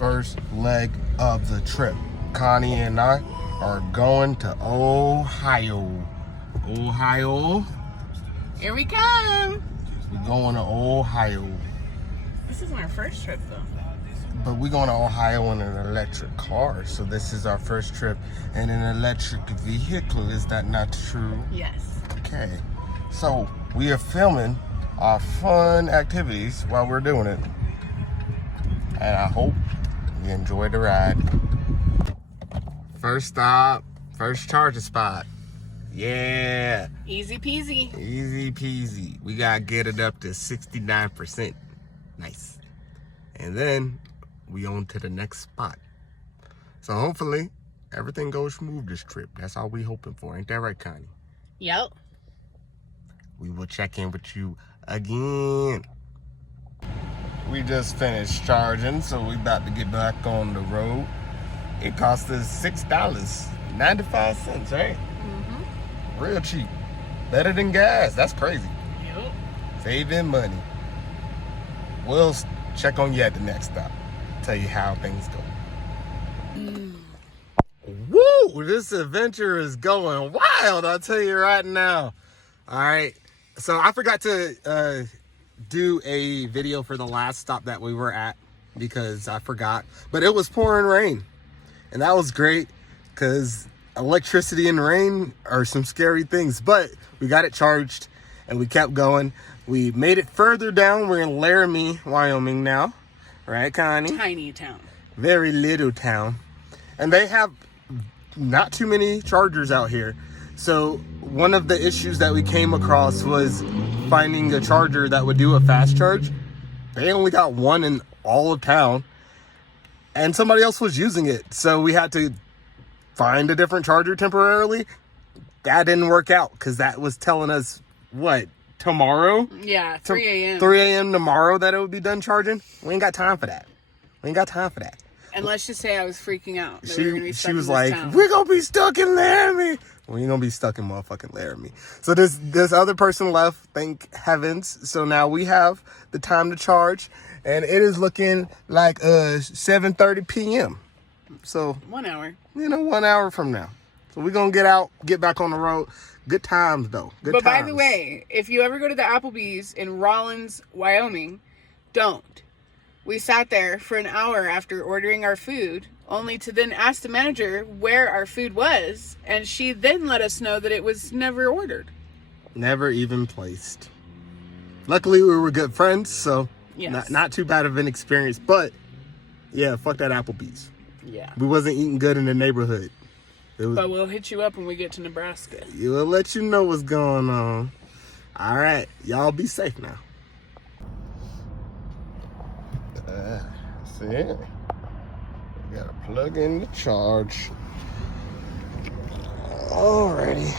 first leg of the trip. Connie and I are going to Ohio. Here we come. We're going to Ohio. This isn't our first trip, though. But we're going to Ohio in an electric car. So this is our first trip in an electric vehicle. Is that not true? Yes. Okay. So we are filming our fun activities while we're doing it. And I hope you enjoy the ride. First stop, first charging spot. Yeah. Easy peasy. Easy peasy. We gotta get it up to 69%. Nice. And then we on to the next spot. So hopefully everything goes smooth this trip. That's all we hoping for. Ain't that right, Connie? Yep. We will check in with you again. We just finished charging, so we about to get back on the road. It cost us $6.95, right? Mm-hmm. Real cheap. Better than gas. That's crazy. Yep. Saving money. We'll check on you at the next stop. Tell you how things go. Woo! This adventure is going wild, I'll tell you right now. All right. So I forgot to do a video for the last stop that we were at because I forgot. But it was pouring rain. And that was great because electricity and rain are some scary things. But we got it charged and we kept going. We made it further down. We're in Laramie, Wyoming now. Right, Connie? Tiny town. Very little town. And they have not too many chargers out here. So one of the issues that we came across was finding a charger that would do a fast charge. They only got one in all of town. And somebody else was using it. So we had to find a different charger temporarily. That didn't work out because that was telling us, what, tomorrow? Yeah, 3 a.m. 3 a.m. tomorrow that it would be done charging. We ain't got time for that. And let's just say I was freaking out. She was like, we're going to be stuck in Laramie. We ain't going to be stuck in motherfucking Laramie. So this other person left, thank heavens. So now we have the time to charge. And it is looking like 7:30 p.m. So 1 hour. 1 hour from now. So we're going to get out, get back on the road. Good times, though. Good times. By the way, if you ever go to the Applebee's in Rawlins, Wyoming, don't. We sat there for an hour after ordering our food, only to then ask the manager where our food was, and she then let us know that it was never ordered. Never even placed. Luckily, we were good friends, so yes. not too bad of an experience. But, yeah, fuck that Applebee's. Yeah. We wasn't eating good in the neighborhood. But we'll hit you up when we get to Nebraska. We'll let you know what's going on. All right. Y'all be safe now. That's it. We gotta plug in the charge. Alrighty.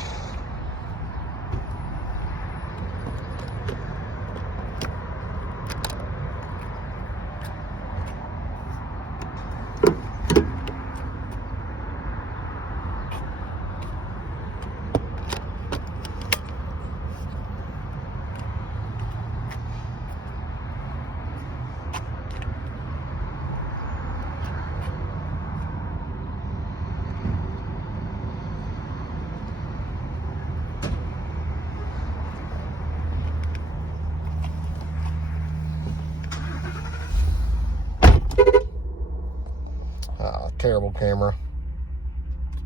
Terrible camera.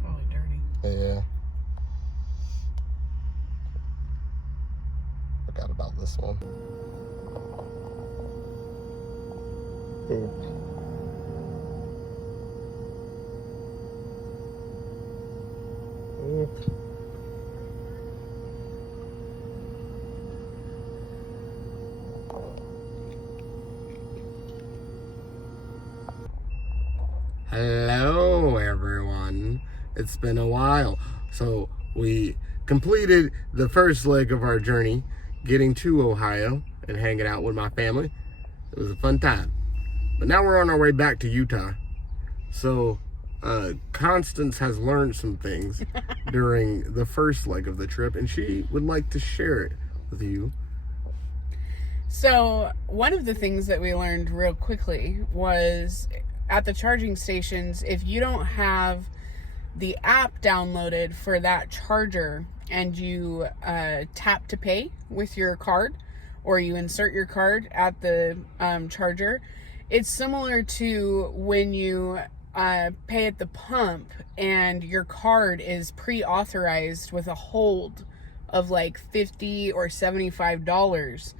Probably dirty. Yeah. Forgot about this one. Hello everyone, it's been a while. So we completed the first leg of our journey, getting to Ohio and hanging out with my family. It was a fun time. But now we're on our way back to Utah. So Constance has learned some things during the first leg of the trip, and she would like to share it with you. So one of the things that we learned real quickly was at the charging stations, if you don't have the app downloaded for that charger and you tap to pay with your card, or you insert your card at the charger, it's similar to when you pay at the pump and your card is pre-authorized with a hold of like $50 or $75.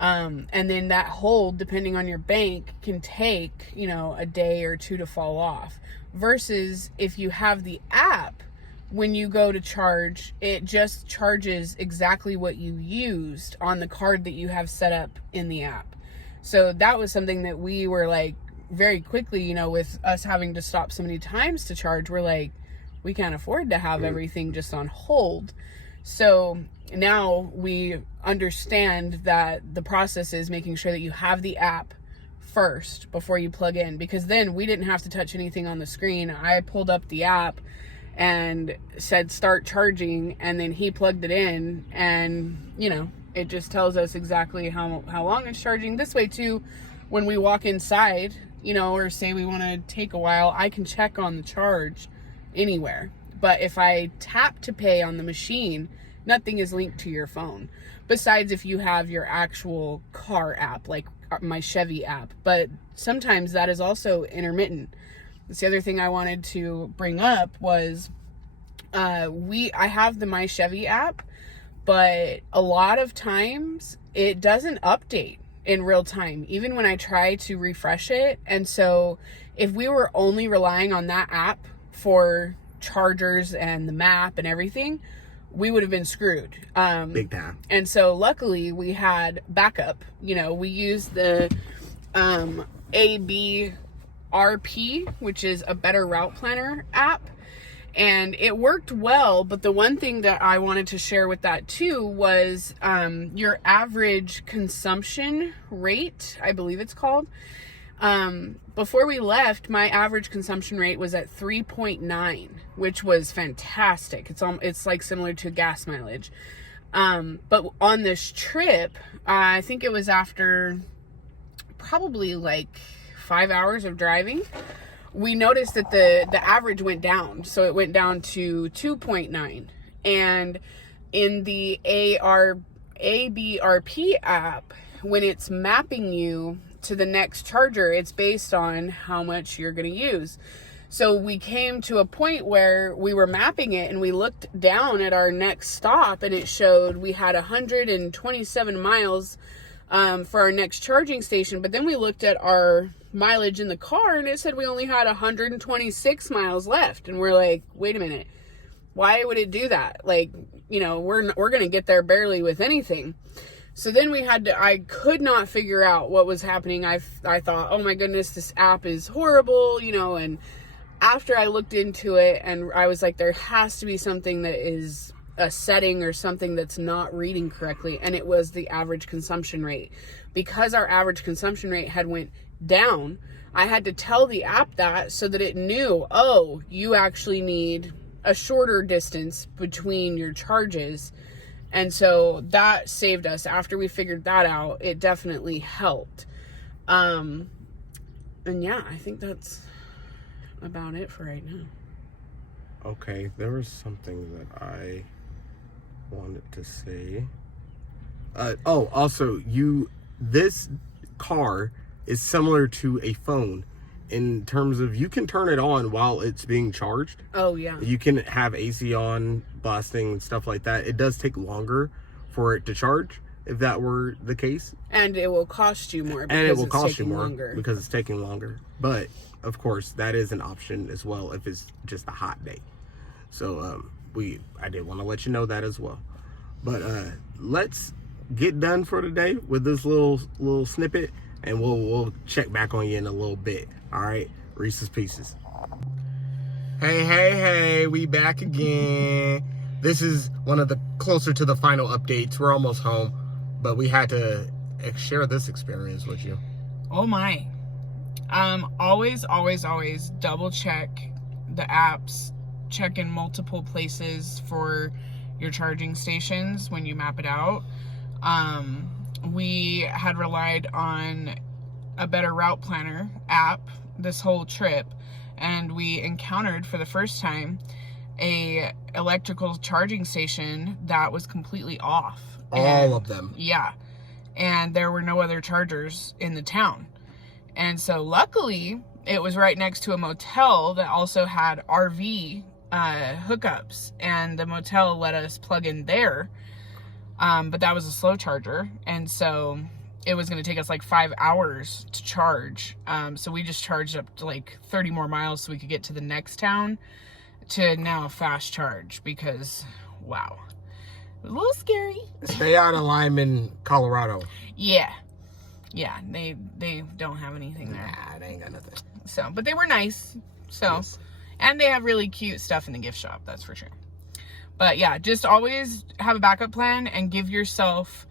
And then that hold, depending on your bank, can take, a day or two to fall off. Versus if you have the app, when you go to charge, it just charges exactly what you used on the card that you have set up in the app. So that was something that we were like, very quickly, with us having to stop so many times to charge, we're like, we can't afford to have everything just on hold. So now we understand that the process is making sure that you have the app first before you plug in, because then we didn't have to touch anything on the screen. I pulled up the app and said start charging, and then he plugged it in, and it just tells us exactly how long it's charging. This way too, when we walk inside, or say we want to take a while, I can check on the charge anywhere. But if I tap to pay on the machine, nothing is linked to your phone, besides if you have your actual car app, like my Chevy app. But sometimes that is also intermittent. That's the other thing I wanted to bring up was I have the My Chevy app, but a lot of times it doesn't update in real time, even when I try to refresh it. And so if we were only relying on that app for chargers and the map and everything, we would have been screwed. Big time. And so luckily we had backup. We used the ABRP, which is a Better Route Planner app. And it worked well, but the one thing that I wanted to share with that too was your average consumption rate, I believe it's called. Before we left, my average consumption rate was at 3.9, which was fantastic. It's like similar to gas mileage. But on this trip, I think it was after probably like 5 hours of driving, we noticed that the average went down. So it went down to 2.9. And in the ABRP app, when it's mapping you to the next charger, it's based on how much you're going to use. So we came to a point where we were mapping it, and we looked down at our next stop, and it showed we had 127 miles for our next charging station. But then we looked at our mileage in the car, and it said we only had 126 miles left. And we're like, wait a minute, why would it do that? Like, we're going to get there barely with anything. So then I could not figure out what was happening. I thought, oh my goodness, this app is horrible, and after I looked into it, and I was like, there has to be something that is a setting or something that's not reading correctly. And it was the average consumption rate. Because our average consumption rate had went down, I had to tell the app that so that it knew, oh, you actually need a shorter distance between your charges. And so that saved us. After we figured that out, it definitely helped. And yeah, I think that's about it for right now. Okay, there was something that I wanted to say. Also, this car is similar to a phone in terms of you can turn it on while it's being charged. Oh yeah. You can have AC on, busting and stuff like that. It does take longer for it to charge, if that were the case. And it will cost you more And it will cost you more longer. because it's taking longer. But of course, that is an option as well if it's just a hot day. So I did want to let you know that as well. But let's get done for today with this little snippet, and we'll check back on you in a little bit. All right, Reese's Pieces. Hey, we back again. This is one of the closer to the final updates. We're almost home, but we had to share this experience with you. Oh my. Always double check the apps, check in multiple places for your charging stations when you map it out. We had relied on a Better Route Planner app this whole trip, and we encountered for the first time a electrical charging station that was completely off. All of them. Yeah. And there were no other chargers in the town. And so luckily it was right next to a motel that also had RV hookups, and the motel let us plug in there. But that was a slow charger, and so it was going to take us like 5 hours to charge. So we just charged up to like 30 more miles so we could get to the next town to now fast charge, because wow, it was a little scary. Stay out of Lyman, Colorado. Yeah, they don't have anything there. Nah, they ain't got nothing. So, but they were nice. So, yes. And they have really cute stuff in the gift shop, that's for sure. But yeah, just always have a backup plan and give yourself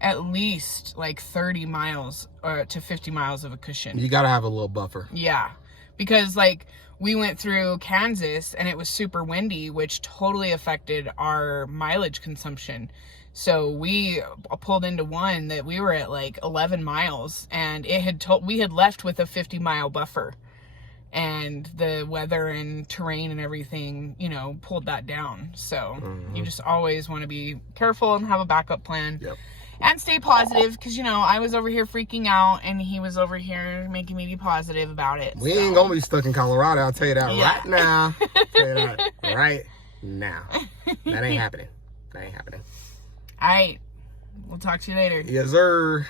at least like 30 miles or to 50 miles of a cushion. You got to have a little buffer. Yeah, because like we went through Kansas and it was super windy, which totally affected our mileage consumption. So we pulled into one that we were at like 11 miles, and it had we had left with a 50-mile buffer, and the weather and terrain and everything, you know, pulled that down. So you just always want to be careful and have a backup plan. Yep. And stay positive, because, you know, I was over here freaking out, and he was over here making me be positive about it. We ain't going to be stuck in Colorado, I'll tell you that right now. Tell you that right now. That ain't happening. That ain't happening. All right. We'll talk to you later. Yes, sir.